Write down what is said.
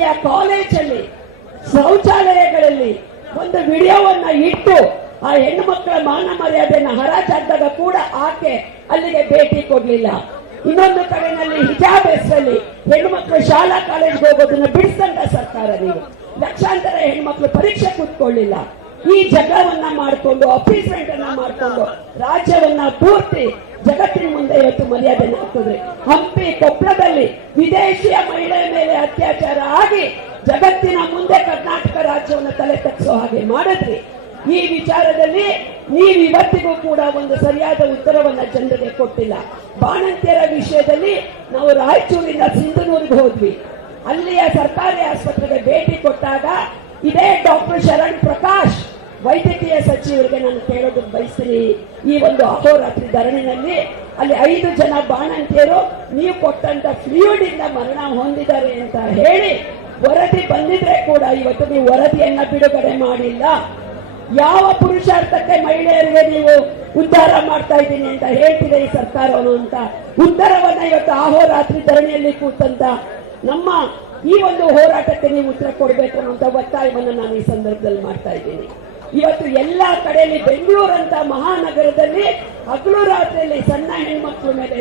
ಕಾಲೇಜಲ್ಲಿ ಶೌಚಾಲಯಗಳಲ್ಲಿ ಒಂದು ವಿಡಿಯೋವನ್ನ ಇಟ್ಟು ಆ ಹೆಣ್ಣು ಮಕ್ಕಳ ಮಾನ ಮರ್ಯಾದೆಯನ್ನು ಹರಾಜಾದಾಗ ಕೂಡ ಆಕೆ ಅಲ್ಲಿಗೆ ಭೇಟಿ ಕೊಡ್ಲಿಲ್ಲ. ಇನ್ನೊಂದು ಕಡೆನಲ್ಲಿ ಹಿಜಾಬ್ ಹೆಸರಲ್ಲಿ ಹೆಣ್ಣು ಮಕ್ಕಳು ಶಾಲಾ ಕಾಲೇಜ್ಗೆ ಹೋಗೋದನ್ನ ಬಿಡಿಸಿದಂತ ಸರ್ಕಾರ ನೀವು. ಲಕ್ಷಾಂತರ ಹೆಣ್ಮಕ್ಳು ಪರೀಕ್ಷೆ ಕೂತ್ಕೊಳ್ಳಿಲ್ಲ. ಈ ಜಗಳವನ್ನ ಮಾಡಿಕೊಂಡು ಅಪೀಸ್ಮೆಂಟ್ ಅನ್ನ ಮಾಡಿಕೊಂಡು, ರಾಜ್ಯವನ್ನ ಪೂರ್ತಿ ಜಗತ್ತಿನ ಮರ್ಯಾದೆ ಹಾಕಿದ್ರಿ. ಹಂಪಿ ಕೊಪ್ಪಳದಲ್ಲಿ ವಿದೇಶಿಯ ಮಹಿಳೆ ಮೇಲೆ ಅತ್ಯಾಚಾರ ಆಗಿ ಜಗತ್ತಿನ ಮುಂದೆ ಕರ್ನಾಟಕ ರಾಜ್ಯವನ್ನು ತಲೆ ತಗ್ಸೋ ಹಾಗೆ ಮಾಡಿದ್ರಿ, ಈ ವಿಚಾರದಲ್ಲಿ ನೀವು ಇವತ್ತಿಗೂ ಕೂಡ ಒಂದು ಸರಿಯಾದ ಉತ್ತರವನ್ನ ಜನರಿಗೆ ಕೊಟ್ಟಿಲ್ಲ. ಬಾಣಂತ್ಯರ ವಿಷಯದಲ್ಲಿ ನಾವು ರಾಯಚೂರಿನ ಸಿಂಧನೂರಿಗೆ ಹೋದ್ವಿ. ಅಲ್ಲಿಯ ಸರ್ಕಾರಿ ಆಸ್ಪತ್ರೆಗೆ ಭೇಟಿ ಕೊಟ್ಟಾಗ ಇದೇ ಡಾಕ್ಟರ್ ಶರಣ್ ಪ್ರಕಾಶ್ ವೈದ್ಯಕೀಯ ಸಚಿವರಿಗೆ ನಾನು ಕೇಳೋದಕ್ಕೆ ಬಯಸ್ತೀನಿ. ಈ ಒಂದು ಅಹೋರಾತ್ರಿ ಧರಣಿನಲ್ಲಿ ಅಲ್ಲಿ ಐದು ಜನ ಬಾಣಂತಿಯರು ನೀವು ಕೊಟ್ಟಂತ ಫ್ಲೂಯಿಡ್ ಇಂದ ಮರಣ ಹೊಂದಿದ್ದಾರೆ ಅಂತ ಹೇಳಿ ವರದಿ ಬಂದಿದ್ರೆ ಕೂಡ ಇವತ್ತು ನೀವು ವರದಿಯನ್ನ ಬಿಡುಗಡೆ ಮಾಡಿಲ್ಲ. ಯಾವ ಪುರುಷಾರ್ಥಕ್ಕೆ ಮಹಿಳೆಯರಿಗೆ ನೀವು ಉದ್ಧಾರ ಮಾಡ್ತಾ ಇದ್ದೀನಿ ಅಂತ ಹೇಳ್ತಿದೆ ಈ ಸರ್ಕಾರವನ್ನು ಅಂತ. ಉತ್ತರವನ್ನ ಇವತ್ತು ಅಹೋರಾತ್ರಿ ಧರಣಿಯಲ್ಲಿ ಕೂತಂತ ನಮ್ಮ ಈ ಒಂದು ಹೋರಾಟಕ್ಕೆ ನೀವು ಉತ್ತರ ಕೊಡಬೇಕು ಅನ್ನುವಂತ ಒತ್ತಾಯವನ್ನು ನಾನು ಈ ಸಂದರ್ಭದಲ್ಲಿ ಮಾಡ್ತಾ ಇದ್ದೀನಿ. ಇವತ್ತು ಎಲ್ಲಾ ಕಡೆಯಲ್ಲಿ ಬೆಂಗಳೂರಂತ ಮಹಾನಗರದಲ್ಲಿ ಹಗಲು ರಾತ್ರಿಯಲ್ಲಿ ಸಣ್ಣ ಹೆಣ್ಮಕ್ಳ ಮೇಲೆ